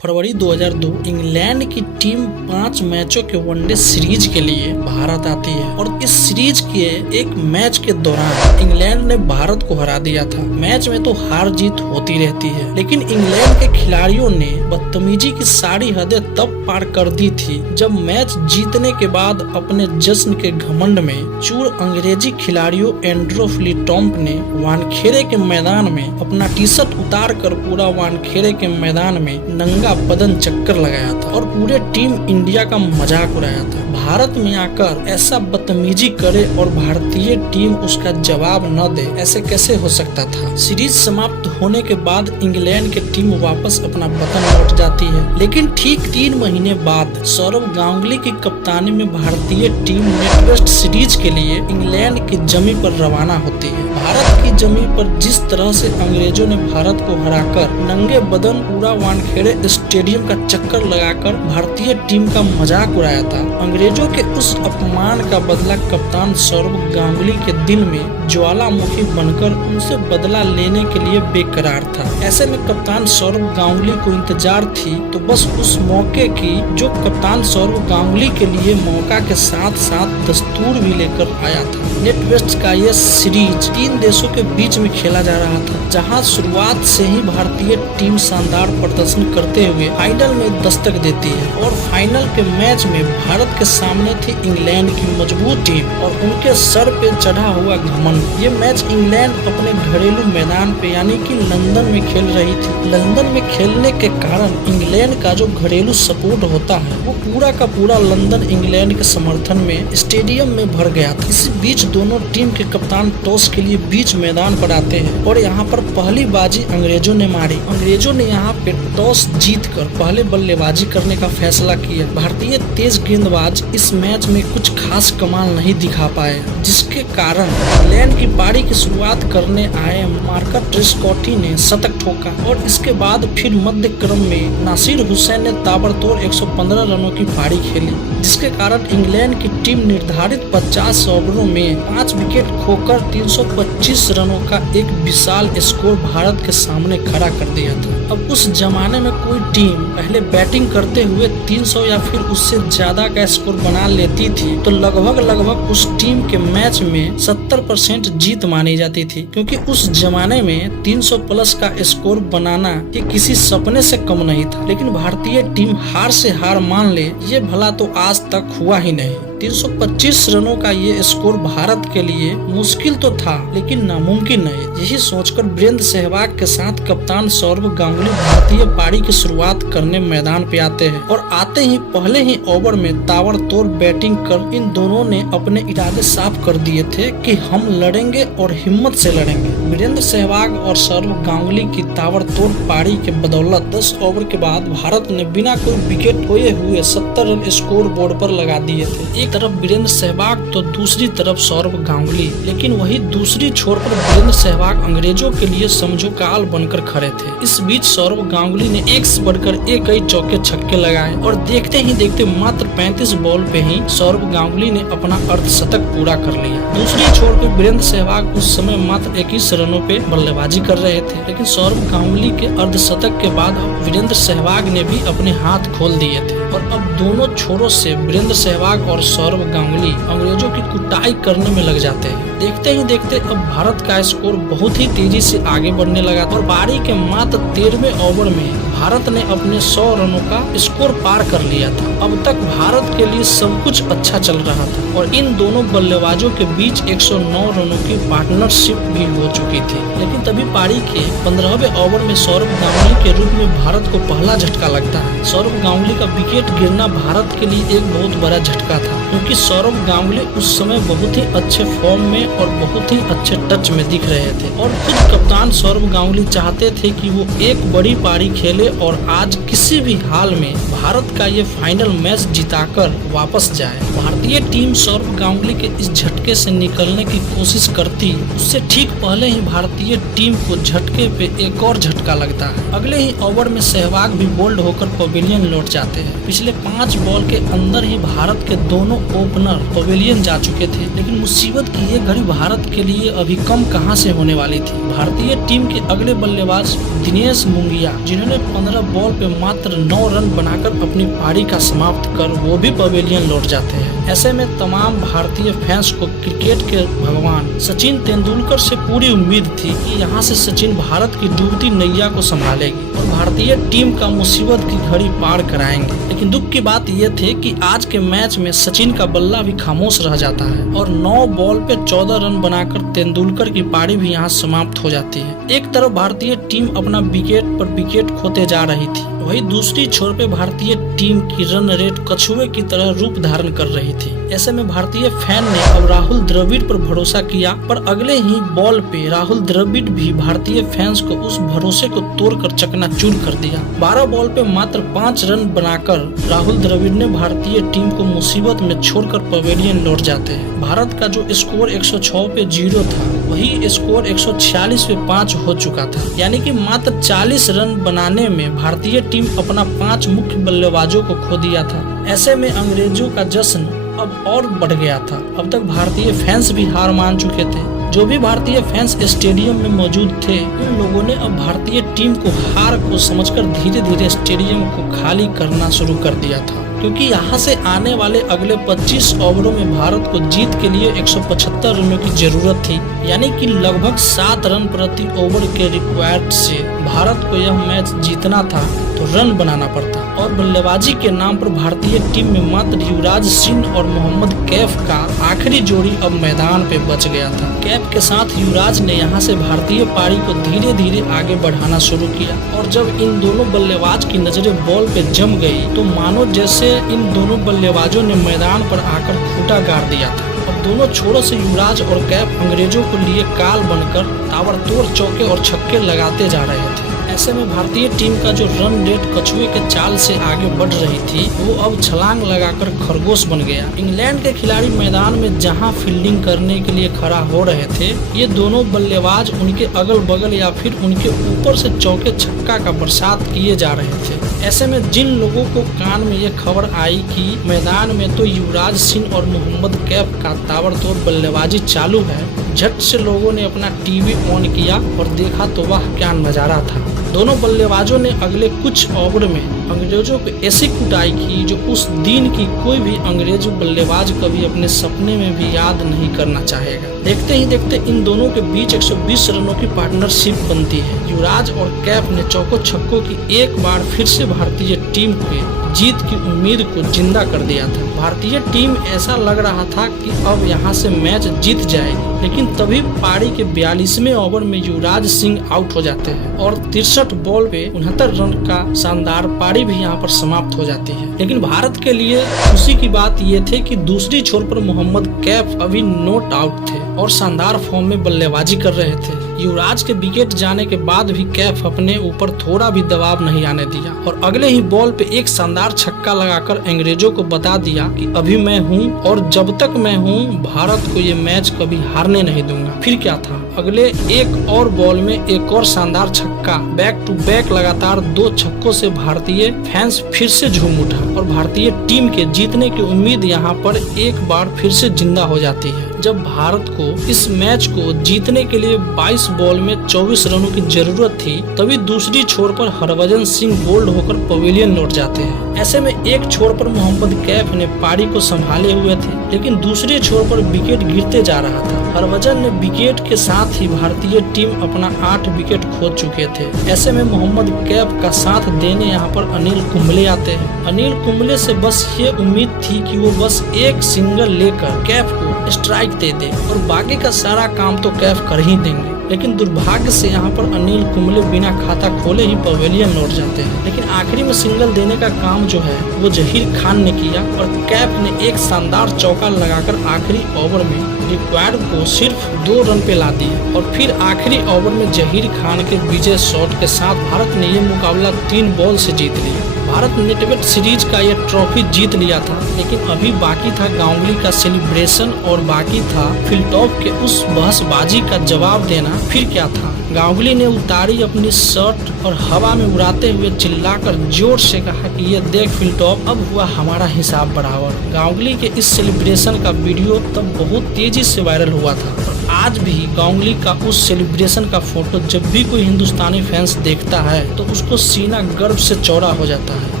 फरवरी 2002 England की team 5 मैचों के वनडे सीरीज के लिए भारत आती है और इस सीरीज के एक मैच के दौरान इंग्लैंड ने भारत को हरा दिया था। मैच में तो हार जीत होती रहती है, लेकिन इंग्लैंड के खिलाड़ियों ने बदतमीजी की सारी हदें तब पार कर दी थी जब मैच जीतने के बाद अपने जश्न के घमंड में चूर अंग्रेजी खिलाड़ियों एंड्रू फ्लिटॉम्प ने वानखेड़े के मैदान में अपना टी शर्ट उतार कर पूरा वानखेड़े के मैदान में नंगा बदन चक्कर लगाया था और पूरे टीम इंडिया का मजाक उड़ाया था। भारत में आकर ऐसा बदतमीजी करे और भारतीय टीम उसका जवाब न दे, ऐसे कैसे हो सकता था। सीरीज समाप्त होने के बाद इंग्लैंड की टीम वापस अपना वतन लौट जाती है, लेकिन ठीक 3 महीने बाद सौरव गांगुली की कप्तानी में भारतीय टीम नेटवेस्ट सीरीज के लिए इंग्लैंड की जमी पर रवाना होती है। भारत की जमी पर जिस तरह से अंग्रेजों ने भारत को हराकर नंगे बदन पूरा वानखेड़े स्टेडियम का चक्कर लगाकर भारतीय टीम का मजाक उड़ाया था, अंग्रेजों के उस अपमान का बदला कप्तान सौरव गांगुली के दिल में ज्वालामुखी बनकर उनसे बदला लेने के लिए बेकरार था। ऐसे में कप्तान सौरव गांगुली को इंतजार थी तो बस उस मौके की जो कप्तान सौरव गांगुली के लिए मौका के साथ साथ दस्तूर भी लेकर आया था। नेटवेस्ट का यह सीरीज 3 देशों के बीच में खेला जा रहा था, जहां शुरुआत से ही भारतीय टीम शानदार प्रदर्शन करते हुए फाइनल में दस्तक देती है और फाइनल के मैच में भारत के सामने थी इंग्लैंड की मजबूत टीम और उनके सर पे चढ़ा हुआ घमंड। ये मैच इंग्लैंड अपने घरेलू मैदान पे यानी कि लंदन में खेल रही थी। लंदन में खेलने के कारण इंग्लैंड का जो घरेलू सपोर्ट होता है वो पूरा का पूरा लंदन इंग्लैंड के समर्थन में स्टेडियम में भर गया था। इसी बीच दोनों टीम के कप्तान टॉस के लिए बीच मैदान पर आते हैं और यहाँ पर पहली बाजी अंग्रेजों ने मारी। अंग्रेजों ने यहाँ पे टॉस जीतकर पहले बल्लेबाजी करने का फैसला किया। भारतीय तेज गेंदबाज इस मैच में कुछ खास कमाल नहीं दिखा पाए, जिसके कारण इंग्लैंड की पारी की शुरुआत करने आए मार्कस ट्रेस्कॉटी ने शतक ठोका और इसके बाद फिर मध्य क्रम में नासिर हुसैन ने ताबड़तोड़ 115 रनों की पारी खेली, जिसके कारण इंग्लैंड की टीम निर्धारित 50 ओवरों में 5 विकेट खोकर 325 रनों का एक विशाल स्कोर भारत के सामने खड़ा कर दिया था। अब उस जमाने में कोई टीम पहले बैटिंग करते हुए 300 या फिर उससे ज्यादा का स्कोर बना लेती थी तो लगभग उस टीम के मैच में 70% जीत मानी जाती थी, क्योंकि उस जमाने में 300 प्लस का स्कोर बनाना ये किसी सपने से कम नहीं था। लेकिन भारतीय टीम हार से हार मान ले, ये भला तो आज तक हुआ ही नहीं। 325 रनों का ये स्कोर भारत के लिए मुश्किल तो था लेकिन नामुमकिन नहीं। यही सोचकर वीरेंद्र सहवाग के साथ कप्तान सौरव गांगुली भारतीय पारी की शुरुआत करने मैदान पे आते हैं और आते ही पहले ही ओवर में ताबड़तोड़ बैटिंग कर इन दोनों ने अपने इरादे साफ कर दिए थे कि हम लड़ेंगे और हिम्मत से लड़ेंगे। वीरेंद्र सहवाग और सौरव गांगुली की ताबड़तोड़ पारी के बदौलत 10 ओवर के बाद भारत ने बिना कोई विकेट खोए हुए 70 रन स्कोर बोर्ड पर लगा दिए थे। एक तरफ वीरेंद्र सहवाग तो दूसरी तरफ सौरव गांगुली, लेकिन वही दूसरी छोर पर वीरेंद्र सहवाग अंग्रेजों के लिए समझो काल बनकर खड़े थे। इस बीच सौरव गांगुली ने एक से बढ़कर एक कई चौके छक्के लगाए और देखते ही देखते मात्र 35 बॉल पे ही सौरव गांगुली ने अपना अर्धशतक पूरा कर लिया। दूसरी छोर पर वीरेंद्र सहवाग उस समय मात्र 21 रनों पे बल्लेबाजी कर रहे थे, लेकिन सौरव गांगुली के अर्धशतक के बाद वीरेंद्र सहवाग ने भी अपने हाथ खोल दिए थे और अब दोनों छोरों से वीरेंद्र सहवाग और सौरव गांगुली अंग्रेजों की कुटाई करने में लग जाते हैं। देखते ही देखते अब भारत का स्कोर बहुत ही तेजी से आगे बढ़ने लगा और पारी के मात्र 13वें ओवर में भारत ने अपने 100 रनों का स्कोर पार कर लिया था। अब तक भारत के लिए सब कुछ अच्छा चल रहा था और इन दोनों बल्लेबाजों के बीच 109 रनों की पार्टनरशिप भी हो चुकी थी, लेकिन तभी पारी के 15वें ओवर में सौरव गांगुली के रूप में भारत को पहला झटका लगता है। सौरव गांगुली का विकेट गिरना भारत के लिए एक बहुत बड़ा झटका था, क्योंकि सौरव गांगुली उस समय बहुत ही अच्छे फॉर्म में और बहुत ही अच्छे टच में दिख रहे थे और खुद कप्तान सौरव गांगुली चाहते थे कि वो एक बड़ी पारी खेले और आज किसी भी हाल में भारत का ये फाइनल मैच जिताकर वापस जाए। भारतीय टीम सौरव गांगुली के इस झटके से निकलने की कोशिश करती, उससे ठीक पहले ही भारतीय टीम को झटके पे एक और झटका झटका लगता है। अगले ही ओवर में सहवाग भी बोल्ड होकर पवेलियन लौट जाते हैं। पिछले 5 बॉल के अंदर ही भारत के दोनों ओपनर पवेलियन जा चुके थे, लेकिन मुसीबत की ये घड़ी भारत के लिए अभी कम कहां से होने वाली थी। भारतीय टीम के अगले बल्लेबाज दिनेश मुंगिया, जिन्होंने 15 बॉल पे मात्र 9 रन बनाकर अपनी पारी का समाप्त कर वो भी पवेलियन लौट जाते हैं। ऐसे में तमाम भारतीय फैंस को क्रिकेट के भगवान सचिन तेंदुलकर से पूरी उम्मीद थी कि यहाँ से सचिन भारत की डूबती नैया को संभालेगी और भारतीय टीम का मुसीबत की घड़ी पार कराएंगे। लेकिन दुख की बात यह थी कि आज के मैच में सचिन का बल्ला भी खामोश रह जाता है और 9 बॉल पे 14 रन बनाकर तेंदुलकर की पारी भी यहाँ समाप्त हो जाती है। एक तरफ भारतीय टीम अपना विकेट पर विकेट खोते जा रही थी, वही दूसरी छोर पे भारतीय टीम की रन रेट कछुए की तरह रूप धारण कर रही थी। ऐसे में भारतीय फैन ने अब राहुल द्रविड़ पर भरोसा किया, पर अगले ही बॉल पे राहुल द्रविड़ भी भारतीय फैंस को उस भरोसे को तोड़कर चकनाचूर कर दिया। 12 बॉल पे मात्र 5 रन बनाकर राहुल द्रविड़ ने भारतीय टीम को मुसीबत में छोड़कर पवेलियन लौट जाते हैं। भारत का जो स्कोर 106 पे 0 था, वही स्कोर 146 पे 5 हो चुका था, यानी कि मात्र 40 रन बनाने में भारतीय टीम अपना 5 मुख्य बल्लेबाजों को खो दिया था। ऐसे में अंग्रेजों का जश्न अब और बढ़ गया था। अब तक भारतीय फैंस भी हार मान चुके थे। जो भी भारतीय फैंस स्टेडियम में मौजूद थे, उन लोगों ने अब भारतीय टीम को हार को समझकर धीरे धीरे स्टेडियम को खाली करना शुरू कर दिया था, क्योंकि यहाँ से आने वाले अगले 25 ओवरों में भारत को जीत के लिए 175 रनों की जरूरत थी, यानी कि लगभग 7 रन प्रति ओवर के रिक्वायर्ड से भारत को यह मैच जीतना था तो रन बनाना पड़ता। और बल्लेबाजी के नाम पर भारतीय टीम में मात्र युवराज सिंह और मोहम्मद कैफ का आखिरी जोड़ी अब मैदान पे बच गया था। कैफ के साथ युवराज ने यहाँ से भारतीय पारी को धीरे धीरे आगे बढ़ाना शुरू किया और जब इन दोनों बल्लेबाज की नजरें बॉल पे जम गई तो मानो जैसे इन दोनों बल्लेबाजों ने मैदान पर आकर खूंटा गाड़ दिया था। अब दोनों छोरों से युवराज और कैफ अंग्रेजों को लिए काल बनकर ताबड़तोड़ चौके और छक्के लगाते जा रहे थे। ऐसे में भारतीय टीम का जो रन रेट कछुए के चाल से आगे बढ़ रही थी, वो अब छलांग लगाकर खरगोश बन गया। इंग्लैंड के खिलाड़ी मैदान में जहां फील्डिंग करने के लिए खड़ा हो रहे थे, ये दोनों बल्लेबाज उनके अगल बगल या फिर उनके ऊपर से चौके छक्का का बरसात किए जा रहे थे। ऐसे में जिन लोगों को कान में ये खबर आई कि मैदान में तो युवराज सिंह और मोहम्मद कैफ का ताबड़तोड़ बल्लेबाजी चालू है, झट से लोगों ने अपना टीवी ऑन किया और देखा तो वह क्या नजारा था। दोनों बल्लेबाजों ने अगले कुछ ओवर में अंग्रेजों को ऐसी कुटाई की जो उस दिन की कोई भी अंग्रेजी बल्लेबाज कभी अपने सपने में भी याद नहीं करना चाहेगा। देखते ही देखते इन दोनों के बीच 120 रनों की पार्टनरशिप बनती है। युवराज और कैफ ने चौको छक्कों की एक बार फिर से भारतीय टीम के जीत की उम्मीद को जिंदा कर दिया था। भारतीय टीम ऐसा लग रहा था कि अब यहाँ से मैच जीत जाएगी, लेकिन तभी पारी के 42वें ओवर में युवराज सिंह आउट हो जाते हैं और 63 बॉल पे 69 रन का शानदार पारी भी यहाँ पर समाप्त हो जाती है। लेकिन भारत के लिए खुशी की बात ये थी कि दूसरी छोर पर मोहम्मद कैफ अभी नॉट आउट थे और शानदार फॉर्म में बल्लेबाजी कर रहे थे। युवराज के विकेट जाने के बाद भी कैफ अपने ऊपर थोड़ा भी दबाव नहीं आने दिया और अगले ही बॉल पे एक शानदार छक्का लगाकर अंग्रेजों को बता दिया कि अभी मैं हूँ और जब तक मैं हूँ भारत को ये मैच कभी हारने नहीं दूंगा। फिर क्या था, अगले एक और बॉल में एक और शानदार छक्का, बैक टू बैक लगातार 2 छक्कों से भारतीय फैंस फिर से झूम उठा और भारतीय टीम के जीतने की उम्मीद यहाँ पर एक बार फिर से जिंदा हो जाती है। जब भारत को इस मैच को जीतने के लिए 22 बॉल में 24 रनों की जरूरत थी, तभी दूसरी छोर पर हरभजन सिंह बोल्ड होकर पवेलियन लौट जाते हैं। ऐसे में एक छोर पर मोहम्मद कैफ ने पारी को संभाले हुए थे, लेकिन दूसरे छोर पर विकेट गिरते जा रहा था। हरभजन ने विकेट के साथ ही भारतीय टीम अपना 8 विकेट खो चुके थे। ऐसे में मोहम्मद कैफ का साथ देने यहाँ पर अनिल कुंबले आते हैं। अनिल कुंबले से बस ये उम्मीद थी कि वो बस एक सिंगल लेकर कैफ को स्ट्राइक दे दे और बाकी का सारा काम तो कैफ कर ही देंगे। लेकिन दुर्भाग्य से यहाँ पर अनिल कुंबले बिना खाता खोले ही पवेलियन लौट जाते हैं। लेकिन आखिरी में सिंगल देने का काम जो है वो जहीर खान ने किया और कैफ ने एक शानदार चौका लगाकर आखिरी ओवर में रिक्वायर्ड को सिर्फ 2 रन पे ला दिया और फिर आखिरी ओवर में जहीर खान के विजय शॉट के साथ भारत ने ये मुकाबला 3 बॉल से जीत लिया। भारत नेटवेट सीरीज का ये ट्रॉफी जीत लिया था, लेकिन अभी बाकी था गांगुली का सेलिब्रेशन और बाकी था फिल्टॉफ के उस बहसबाजी का जवाब देना फिर क्या था, गांगुली ने उतारी अपनी शर्ट और हवा में उड़ाते हुए चिल्लाकर जोर से कहा कि ये देख फिलटॉप, अब हुआ हमारा हिसाब बराबर। गांगुली के इस सेलिब्रेशन का वीडियो तब बहुत तेजी से वायरल हुआ था और आज भी गांगुली का उस सेलिब्रेशन का फोटो जब भी कोई हिंदुस्तानी फैंस देखता है तो उसको सीना गर्व से चौड़ा हो जाता है।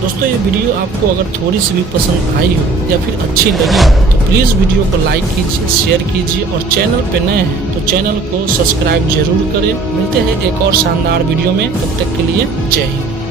दोस्तों, ये वीडियो आपको अगर थोड़ी सी भी पसंद आई हो या फिर अच्छी लगी हो तो प्लीज वीडियो को लाइक कीजिए, शेयर कीजिए और चैनल पे नए हैं तो चैनल को सब्सक्राइब जरूर करें। मिलते हैं एक और शानदार वीडियो में, तब तक के लिए जय हिंद।